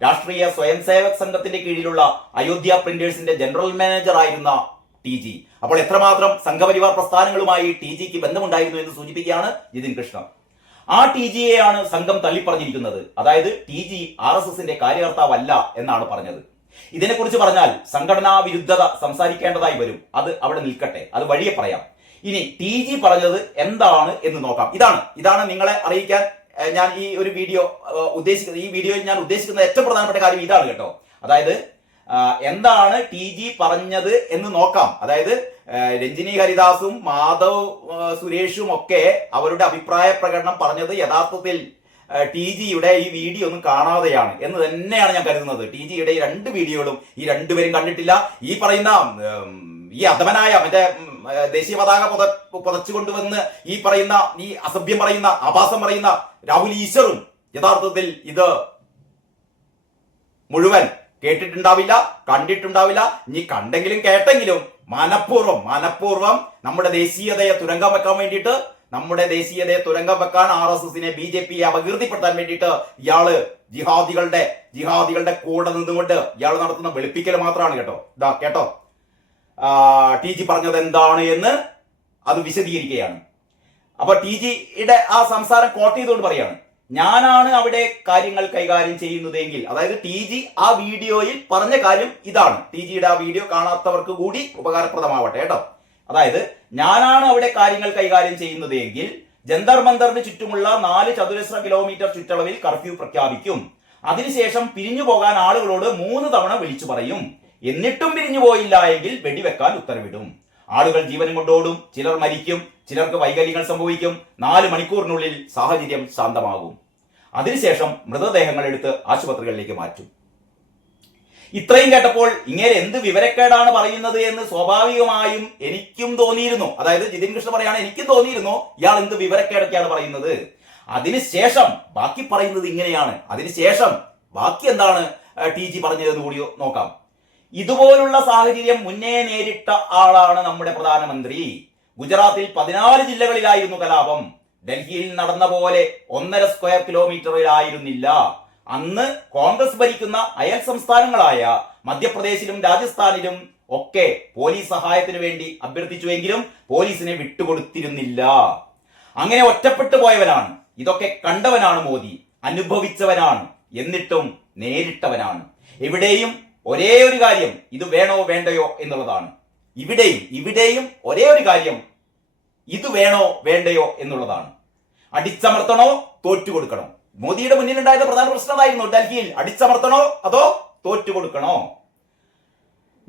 രാഷ്ട്രീയ സ്വയം സേവക് സംഘത്തിന്റെ കീഴിലുള്ള അയോധ്യ പ്രിന്റേഴ്സിന്റെ ജനറൽ മാനേജർ ആയിരുന്ന TG. അപ്പോൾ എത്രമാത്രം സംഘപരിവാർ പ്രസ്ഥാനങ്ങളുമായി TGക്ക് ബന്ധമുണ്ടായിരുന്നു എന്ന് സൂചിപ്പിക്കുകയാണ് ജിതിൻ കൃഷ്ണ. ആ TGയെയാണ് സംഘം തള്ളിപ്പറഞ്ഞിരിക്കുന്നത്. അതായത് TG RSSന്റെ കാര്യകർത്താവല്ല എന്നാണ് പറഞ്ഞത്. ഇതിനെക്കുറിച്ച് പറഞ്ഞാൽ സംഘടനാ വിരുദ്ധത സംസാരിക്കേണ്ടതായി വരും. അത് അവിടെ നിൽക്കട്ടെ, അത് വഴിയെ പറയാം. ഇനി TG പറഞ്ഞത് എന്താണ് എന്ന് നോക്കാം. ഇതാണ് നിങ്ങളെ അറിയിക്കാൻ ഞാൻ ഈ ഒരു വീഡിയോ ഉദ്ദേശിക്കുന്നത്. ഈ വീഡിയോയിൽ ഞാൻ ഉദ്ദേശിക്കുന്ന ഏറ്റവും പ്രധാനപ്പെട്ട കാര്യം ഇതാണ് കേട്ടോ. അതായത് എന്താണ് TG പറഞ്ഞത് എന്ന് നോക്കാം. അതായത് രഞ്ജിനി ഹരിദാസും മാധവ് സുരേഷും ഒക്കെ അവരുടെ അഭിപ്രായ പ്രകടനം പറഞ്ഞത് യഥാർത്ഥത്തിൽ TGയുടെ ഈ വീഡിയോ ഒന്നും കാണാതെയാണ് എന്ന് തന്നെയാണ് ഞാൻ കരുതുന്നത്. TGയുടെ ഈ 2 വീഡിയോകളും ഈ 2 പേരും കണ്ടിട്ടില്ല. ഈ പറയുന്ന ഈ അധമനായ മറ്റേ ദേശീയ പതാക പുതച്ചുകൊണ്ടുവന്ന് ഈ അസഭ്യം പറയുന്ന ആഭാസം പറയുന്ന രാഹുൽ ഈശ്വറും യഥാർത്ഥത്തിൽ ഇത് മുഴുവൻ കേട്ടിട്ടുണ്ടാവില്ല, കണ്ടിട്ടുണ്ടാവില്ല. ഇനി കണ്ടെങ്കിലും കേട്ടെങ്കിലും മനഃപൂർവ്വം നമ്മുടെ ദേശീയതയെ തുരങ്കം വെക്കാൻ വേണ്ടിയിട്ട്, നമ്മുടെ ദേശീയതയെ തുരങ്കം വെക്കാൻ RSSനെ BJPയെ അപകീർത്തിപ്പെടുത്താൻ വേണ്ടിയിട്ട് ഇയാള് ജിഹാദികളുടെ കൂടെ നിന്നുകൊണ്ട് ഇയാൾ നടത്തുന്ന വെളുപ്പിക്കൽ മാത്രമാണ് കേട്ടോ. കേട്ടോ TG പറഞ്ഞത് എന്താണ് എന്ന് അത് വിശദീകരിക്കുകയാണ്. അപ്പൊ TGയുടെ ആ സംസാരം കോട്ട് ചെയ്തുകൊണ്ട് പറയാണ്, ഞാനാണ് അവിടെ കാര്യങ്ങൾ കൈകാര്യം ചെയ്യുന്നതെങ്കിൽ, അതായത് TG ആ വീഡിയോയിൽ പറഞ്ഞ കാര്യം ഇതാണ്. TGയുടെ ആ വീഡിയോ കാണാത്തവർക്ക് കൂടി ഉപകാരപ്രദമാവട്ടെ കേട്ടോ. അതായത് ഞാനാണ് അവിടെ കാര്യങ്ങൾ കൈകാര്യം ചെയ്യുന്നതെങ്കിൽ ജന്തർ മന്ദറിന് ചുറ്റുമുള്ള 4 ചതുരശ്ര കിലോമീറ്റർ ചുറ്റളവിൽ കർഫ്യൂ പ്രഖ്യാപിക്കും. അതിനുശേഷം പിരിഞ്ഞു പോകാൻ ആളുകളോട് 3 തവണ വിളിച്ചു പറയും. എന്നിട്ടും പിരിഞ്ഞു പോയില്ല എങ്കിൽ വെടിവെക്കാൻ ഉത്തരവിടും. ആളുകൾ ജീവനും കൊണ്ടോടും, ചിലർ മരിക്കും, ചിലർക്ക് വൈകല്യങ്ങൾ സംഭവിക്കും. 4 മണിക്കൂറിനുള്ളിൽ സാഹചര്യം ശാന്തമാകും. അതിനുശേഷം മൃതദേഹങ്ങൾ എടുത്ത് ആശുപത്രികളിലേക്ക് മാറ്റും. ഇത്രയും കേട്ടപ്പോൾ ഇങ്ങനെ എന്ത് വിവരക്കേടാണ് പറയുന്നത് എന്ന് സ്വാഭാവികമായും എനിക്കും തോന്നിയിരുന്നു. അതായത് ജിതിൻ കൃഷ്ണ പറയാണ്, എനിക്കും തോന്നിയിരുന്നു ഇയാൾ എന്ത് വിവരക്കേടൊക്കെയാണ് പറയുന്നത്. അതിനുശേഷം ബാക്കി പറയുന്നത് ഇങ്ങനെയാണ്. അതിനുശേഷം ബാക്കി എന്താണ് TG പറഞ്ഞതെന്ന് കൂടി നോക്കാം. ഇതുപോലുള്ള സാഹചര്യം മുന്നേ നേരിട്ട ആളാണ് നമ്മുടെ പ്രധാനമന്ത്രി. ഗുജറാത്തിൽ 14 ജില്ലകളിലായിരുന്നു കലാപം. ഡൽഹിയിൽ നടന്ന പോലെ 1.5 സ്ക്വയർ കിലോമീറ്ററിലായിരുന്നില്ല. അന്ന് കോൺഗ്രസ് ഭരിക്കുന്ന അയൽ സംസ്ഥാനങ്ങളായ മധ്യപ്രദേശിലും രാജസ്ഥാനിലും ഒക്കെ പോലീസ് സഹായത്തിനു വേണ്ടി അഭ്യർത്ഥിച്ചുവെങ്കിലും പോലീസിനെ വിട്ടുകൊടുത്തിരുന്നില്ല. അങ്ങനെ ഒറ്റപ്പെട്ടു പോയവനാണ്. ഇതൊക്കെ കണ്ടവനാണ് മോദി, അനുഭവിച്ചവനാണ്, എന്നിട്ടും നേരിട്ടവനാണ്. ഇവിടെയും ഒരേ ഒരു കാര്യം, ഇത് വേണോ വേണ്ടയോ എന്നുള്ളതാണ്. ഇവിടെയും ഒരേ ഒരു കാര്യം, ഇത് വേണോ വേണ്ടയോ എന്നുള്ളതാണ്. അടിച്ചമർത്തണോ തോറ്റുകൊടുക്കണോ? മോദിയുടെ മുന്നിലുണ്ടായത് പ്രധാന പ്രശ്നമായിരുന്നു. ഡൽഹിയിൽ അടിച്ചമർത്തണോ അതോ തോറ്റുകൊടുക്കണോ?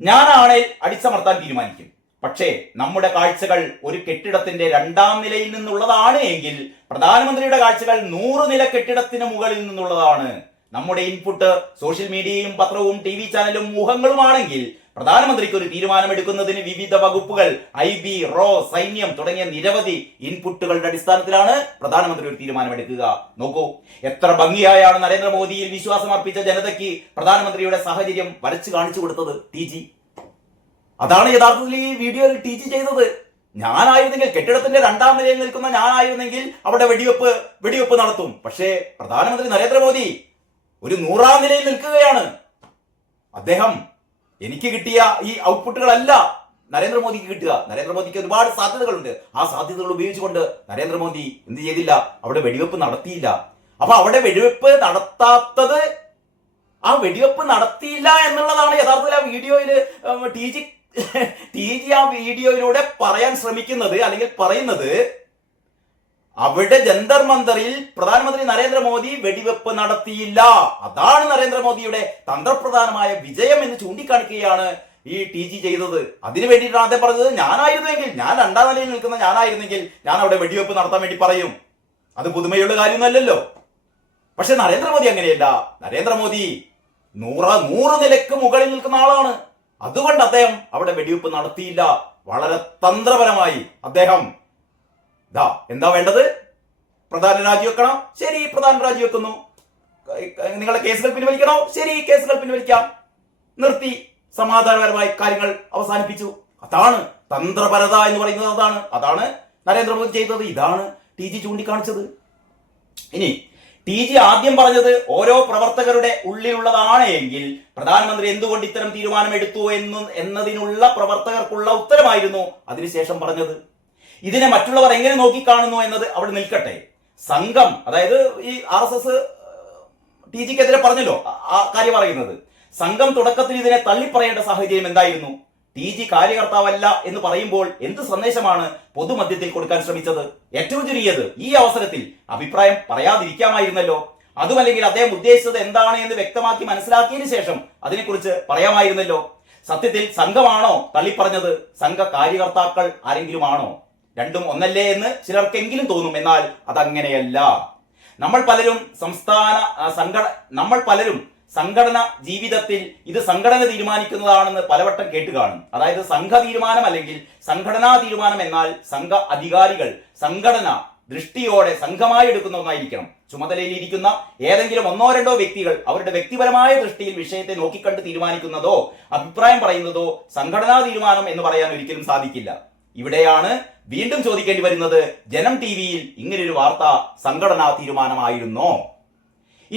ഞാനാണേൽ അടിച്ചമർത്താൻ തീരുമാനിക്കും. പക്ഷേ നമ്മുടെ കാഴ്ചകൾ ഒരു കെട്ടിടത്തിന്റെ 2ാം നിലയിൽ നിന്നുള്ളതാണ് എങ്കിൽ പ്രധാനമന്ത്രിയുടെ കാഴ്ചകൾ 100 നില കെട്ടിടത്തിന് മുകളിൽ നിന്നുള്ളതാണ്. നമ്മുടെ ഇൻപുട്ട് സോഷ്യൽ മീഡിയയും പത്രവും TV ചാനലും ഊഹങ്ങളുമാണെങ്കിൽ പ്രധാനമന്ത്രിക്ക് ഒരു തീരുമാനമെടുക്കുന്നതിന് വിവിധ വകുപ്പുകൾ, IB, റോ, സൈന്യം തുടങ്ങിയ നിരവധി ഇൻപുട്ടുകളുടെ അടിസ്ഥാനത്തിലാണ് പ്രധാനമന്ത്രി ഒരു തീരുമാനമെടുക്കുക. നോക്കൂ, എത്ര ഭംഗിയായാണ് നരേന്ദ്രമോദിയിൽ വിശ്വാസം അർപ്പിച്ച ജനതയ്ക്ക് പ്രധാനമന്ത്രിയുടെ സാഹചര്യം വരച്ചു കാണിച്ചു കൊടുത്തത് TG. അതാണ് യഥാർത്ഥത്തിൽ ഈ വീഡിയോയിൽ TG ചെയ്തത്. ഞാനായിരുന്നെങ്കിൽ, കെട്ടിടത്തിന്റെ 2ാം നിലയിൽ നിൽക്കുന്ന ഞാനായിരുന്നെങ്കിൽ അവിടെ വെടിവെപ്പ് നടത്തും. പക്ഷേ പ്രധാനമന്ത്രി നരേന്ദ്രമോദി ഒരു 100ാം നിലയിൽ നിൽക്കുകയാണ്. അദ്ദേഹം എനിക്ക് കിട്ടിയ ഈ ഔട്ട്പുട്ടുകളല്ല നരേന്ദ്രമോദിക്ക് കിട്ടുക. നരേന്ദ്രമോദിക്ക് ഒരുപാട് സാധ്യതകളുണ്ട്. ആ സാധ്യതകൾ ഉപയോഗിച്ചുകൊണ്ട് നരേന്ദ്രമോദി എന്ത് ചെയ്തില്ല? അവിടെ വെടിവെപ്പ് നടത്തിയില്ല. അപ്പൊ അവിടെ വെടിവെപ്പ് നടത്തിയില്ല എന്നുള്ളതാണ് യഥാർത്ഥത്തിൽ ആ വീഡിയോയിൽ TG ആ വീഡിയോയിലൂടെ പറയാൻ ശ്രമിക്കുന്നത്, അല്ലെങ്കിൽ പറയുന്നത്. അവിടെ ജന്തർ മന്ദറിൽ പ്രധാനമന്ത്രി നരേന്ദ്രമോദി വെടിവെപ്പ് നടത്തിയില്ല. അതാണ് നരേന്ദ്രമോദിയുടെ തന്ത്രപ്രധാനമായ വിജയം എന്ന് ചൂണ്ടിക്കാണിക്കുകയാണ് ഈ TG ചെയ്തത്. അതിനു വേണ്ടിയിട്ടാണ് അദ്ദേഹം പറഞ്ഞത്, ഞാനായിരുന്നെങ്കിൽ, ഞാൻ 2ാം നിലയിൽ നിൽക്കുന്ന ഞാനായിരുന്നെങ്കിൽ ഞാൻ അവിടെ വെടിവെപ്പ് നടത്താൻ വേണ്ടി പറയും. അത് പുതുമയുള്ള കാര്യമൊന്നുമല്ലല്ലോ. പക്ഷെ നരേന്ദ്രമോദി അങ്ങനെയല്ല. നരേന്ദ്രമോദി 100 നിലക്ക് മുകളിൽ നിൽക്കുന്ന ആളാണ്. അതുകൊണ്ട് അദ്ദേഹം അവിടെ വെടിവെപ്പ് നടത്തിയില്ല. വളരെ തന്ത്രപരമായി അദ്ദേഹം എന്താ വേണ്ടത്? പ്രധാന രാജിവെക്കണം. ശരി, പ്രധാന രാജിവെക്കുന്നു. നിങ്ങളുടെ കേസുകൾ പിൻവലിക്കണോ? ശരി, കേസുകൾ പിൻവലിക്കാം. നിർത്തി, സമാധാനപരമായി കാര്യങ്ങൾ അവസാനിപ്പിച്ചു. അതാണ് തന്ത്രപരത എന്ന് പറയുന്നത്. അതാണ് നരേന്ദ്രമോദി ചെയ്തത്. ഇതാണ് TG ചൂണ്ടിക്കാണിച്ചത്. ഇനി TG ആദ്യം പറഞ്ഞത് ഓരോ പ്രവർത്തകരുടെ ഉള്ളിലുള്ളതാണ് എങ്കിൽ പ്രധാനമന്ത്രി എന്തുകൊണ്ട് ഇത്തരം തീരുമാനം എടുത്തു എന്നതിനുള്ള പ്രവർത്തകർക്കുള്ള ഉത്തരമായിരുന്നു അതിനുശേഷം പറഞ്ഞത്. ഇതിനെ മറ്റുള്ളവർ എങ്ങനെ നോക്കിക്കാണുന്നു എന്നത് അവിടെ നിൽക്കട്ടെ. സംഘം, അതായത് ഈ RSS TGക്കെതിരെ പറഞ്ഞല്ലോ ആ കാര്യം പറയുന്നത്. സംഘം തുടക്കത്തിൽ ഇതിനെ തള്ളിപ്പറയേണ്ട സാഹചര്യം എന്തായിരുന്നു? TG കാര്യകർത്താവല്ല എന്ന് പറയുമ്പോൾ എന്ത് സന്ദേശമാണ് പൊതുമധ്യത്തിൽ കൊടുക്കാൻ ശ്രമിച്ചത്? ഏറ്റവും ചുരുങ്ങിയത് ഈ അവസരത്തിൽ അഭിപ്രായം പറയാതിരിക്കാമായിരുന്നല്ലോ. അതുമല്ലെങ്കിൽ അദ്ദേഹം ഉദ്ദേശിച്ചത് എന്താണ് എന്ന് വ്യക്തമാക്കി മനസ്സിലാക്കിയതിനു ശേഷം അതിനെക്കുറിച്ച് പറയാമായിരുന്നല്ലോ. സത്യത്തിൽ സംഘമാണോ തള്ളിപ്പറഞ്ഞത്? സംഘ കാര്യകർത്താക്കൾ ആരെങ്കിലും ആണോ? രണ്ടും ഒന്നല്ലേ എന്ന് ചിലർക്കെങ്കിലും തോന്നും. എന്നാൽ അതങ്ങനെയല്ല. നമ്മൾ പലരും സംഘടന ജീവിതത്തിൽ ഇത് സംഘടന തീരുമാനിക്കുന്നതാണെന്ന് പലവട്ടം കേട്ട് കാണും. അതായത് സംഘ തീരുമാനം അല്ലെങ്കിൽ സംഘടനാ തീരുമാനം എന്നാൽ സംഘ അധികാരികൾ സംഘടന ദൃഷ്ടിയോടെ സംഘമായി എടുക്കുന്ന ഒന്നായിരിക്കണം. ചുമതലയിൽ ഇരിക്കുന്ന ഏതെങ്കിലും 1-2 വ്യക്തികൾ അവരുടെ വ്യക്തിപരമായ ദൃഷ്ടിയിൽ വിഷയത്തെ നോക്കിക്കണ്ട് തീരുമാനിക്കുന്നതോ അഭിപ്രായം പറയുന്നതോ സംഘടനാ തീരുമാനം എന്ന് പറയാൻ ഒരിക്കലും സാധിക്കില്ല. ഇവിടെയാണ് വീണ്ടും ചോദിക്കേണ്ടി വരുന്നത്, ജനം TVയിൽ ഇങ്ങനൊരു വാർത്ത സംഘടനാ തീരുമാനമായിരുന്നോ?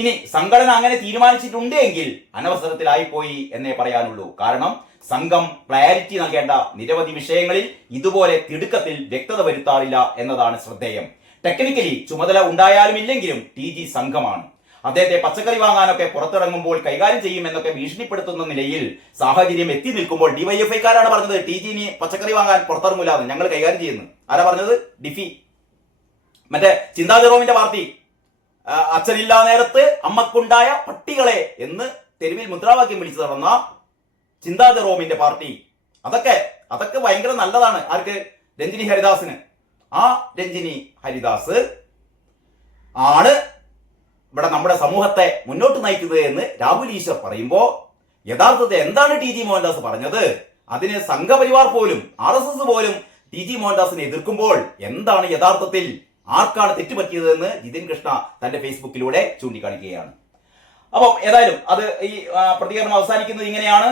ഇനി സംഘടന അങ്ങനെ തീരുമാനിച്ചിട്ടുണ്ട് എങ്കിൽ അനവസരത്തിലായിപ്പോയി എന്നേ പറയാനുള്ളൂ. കാരണം സംഘം ക്ലാരിറ്റി നൽകേണ്ട നിരവധി വിഷയങ്ങളിൽ ഇതുപോലെ തിടുക്കത്തിൽ വ്യക്തത വരുത്താറില്ല എന്നതാണ് ശ്രദ്ധേയം. ടെക്നിക്കലി ചുമതല ഉണ്ടായാലും ഇല്ലെങ്കിലും TG സംഘമാണ്. അദ്ദേഹത്തെ പച്ചക്കറി വാങ്ങാനൊക്കെ പുറത്തിറങ്ങുമ്പോൾ കൈകാര്യം ചെയ്യുമെന്നൊക്കെ ഭീഷണിപ്പെടുത്തുന്ന നിലയിൽ സാഹചര്യം എത്തി നിൽക്കുമ്പോൾ DYFIക്കാരാണ് പറഞ്ഞത് TGനി പച്ചക്കറി വാങ്ങാൻ പുറത്തിറങ്ങൂല, ഞങ്ങൾ കൈകാര്യം ചെയ്യുന്നു. ആരാ പറഞ്ഞത്? ഡിഫി, മറ്റേ ചിന്താ ജെറോമിന്റെ പാർട്ടി. അച്ഛനില്ലാ നേരത്ത് അമ്മക്കുണ്ടായ പട്ടികളെ എന്ന് തെരുവിൽ മുദ്രാവാക്യം വിളിച്ചു നടന്ന ചിന്താ ജെറോമിന്റെ പാർട്ടി. അതൊക്കെ ഭയങ്കര നല്ലതാണ്. ആർക്ക്? രഞ്ജിനി ഹരിദാസിന്. ആ രഞ്ജിനി ഹരിദാസ് ആണ് ഇവിടെ നമ്മുടെ സമൂഹത്തെ മുന്നോട്ട് നയിക്കുന്നത് എന്ന് രാഹുൽ ഈശ്വർ പറയുമ്പോൾ യഥാർത്ഥത്തിൽ എന്താണ് TG മോഹൻദാസ് പറഞ്ഞത്? അതിന് സംഘപരിവാർ പോലും RSS പോലും TG മോഹൻദാസിനെ എതിർക്കുമ്പോൾ എന്താണ് യഥാർത്ഥത്തിൽ ആർക്കാണ് തെറ്റുപറ്റിയതെന്ന് ജിതിൻ കൃഷ്ണ തന്റെ ഫേസ്ബുക്കിലൂടെ ചൂണ്ടിക്കാണിക്കുകയാണ്. അപ്പം ഏതായാലും അത് ഈ പ്രതികരണം അവസാനിക്കുന്നത് ഇങ്ങനെയാണ്.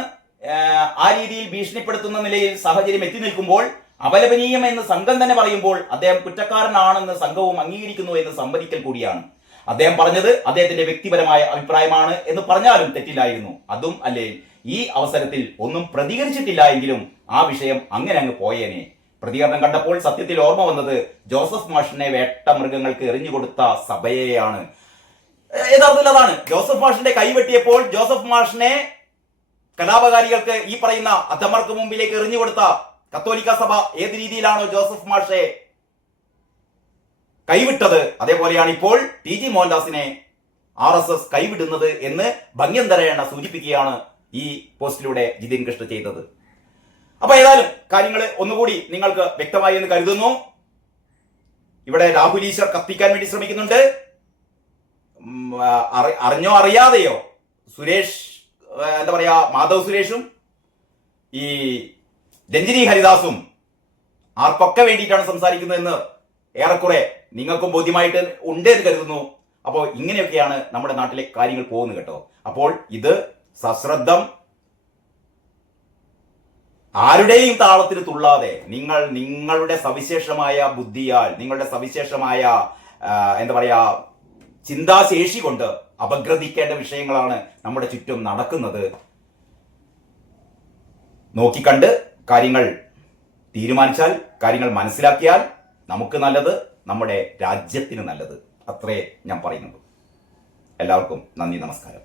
ആ രീതിയിൽ ഭീഷണിപ്പെടുത്തുന്ന നിലയിൽ സാഹചര്യം എത്തി നിൽക്കുമ്പോൾ അപലപനീയം എന്ന് സംഘം തന്നെ പറയുമ്പോൾ അദ്ദേഹം കുറ്റക്കാരനാണെന്ന് സംഘവും അംഗീകരിക്കുന്നു എന്ന് സമ്മതിക്കൽ കൂടിയാണ്. അദ്ദേഹം പറഞ്ഞത് അദ്ദേഹത്തിന്റെ വ്യക്തിപരമായ അഭിപ്രായമാണ് എന്ന് പറഞ്ഞാലും തെറ്റില്ലായിരുന്നു. അതും അല്ലേ ഈ അവസരത്തിൽ ഒന്നും പ്രതികരിച്ചിട്ടില്ല എങ്കിലും ആ വിഷയം അങ്ങനെ അങ്ങ് പോയേനെ. പ്രതികരണം കണ്ടപ്പോൾ സത്യത്തിൽ ഓർമ്മ വന്നത് ജോസഫ് മാഷിനെ വേട്ട മൃഗങ്ങൾക്ക് എറിഞ്ഞുകൊടുത്ത സഭയെയാണ്. യഥാർത്ഥത്തിൽ അതാണ്. ജോസഫ് മാഷിന്റെ കൈവെട്ടിയപ്പോൾ ജോസഫ് മാഷിനെ കലാപകാരികൾക്ക് ഈ പറയുന്ന അധമർക്ക് മുമ്പിലേക്ക് എറിഞ്ഞുകൊടുത്ത കത്തോലിക്ക സഭ ഏത് രീതിയിലാണോ ജോസഫ് മാഷെ കൈവിട്ടത്, അതേപോലെയാണ് ഇപ്പോൾ ടി.ജി. മോഹൻദാസിനെ RSS കൈവിടുന്നത് എന്ന് ഭംഗ്യന്തരേണ സൂചിപ്പിക്കുകയാണ് ഈ പോസ്റ്റിലൂടെ ജിതിൻ കൃഷ്ണ ചെയ്തത്. അപ്പൊ ഏതായാലും കാര്യങ്ങൾ ഒന്നുകൂടി നിങ്ങൾക്ക് വ്യക്തമായി എന്ന് കരുതുന്നു. ഇവിടെ രാഹുൽ ഈശ്വർ കത്തിക്കാൻ വേണ്ടി ശ്രമിക്കുന്നുണ്ട്. അറിഞ്ഞോ അറിയാതെയോ സുരേഷ് എന്താ പറയാ മാധവ് സുരേഷും ഈ രഞ്ജിനി ഹരിദാസും ആർക്കൊക്കെ വേണ്ടിയിട്ടാണ് സംസാരിക്കുന്നതെന്ന് ഏറെക്കുറെ നിങ്ങൾക്കും ബോധ്യമായിട്ട് ഉണ്ട് എന്ന് കരുതുന്നു. അപ്പോൾ ഇങ്ങനെയൊക്കെയാണ് നമ്മുടെ നാട്ടിലെ കാര്യങ്ങൾ പോകുന്നത് കേട്ടോ. അപ്പോൾ ഇത് സശ്രദ്ധം ആരുടെയും താളത്തിൽ തുള്ളാതെ നിങ്ങളുടെ സവിശേഷമായ ബുദ്ധിയാൽ, നിങ്ങളുടെ സവിശേഷമായ എന്താ പറയാ ചിന്താശേഷി കൊണ്ട് അപഗ്രഥിക്കേണ്ട വിഷയങ്ങളാണ് നമ്മുടെ ചുറ്റും നടക്കുന്നത്. നോക്കിക്കണ്ട് കാര്യങ്ങൾ തീരുമാനിച്ചാൽ, കാര്യങ്ങൾ മനസ്സിലാക്കിയാൽ നമുക്ക് നല്ലത്, നമ്മുടെ രാജ്യത്തിന് നല്ലത്. അത്രേ ഞാൻ പറയുന്നുള്ളൂ. എല്ലാവർക്കും നന്ദി, നമസ്കാരം.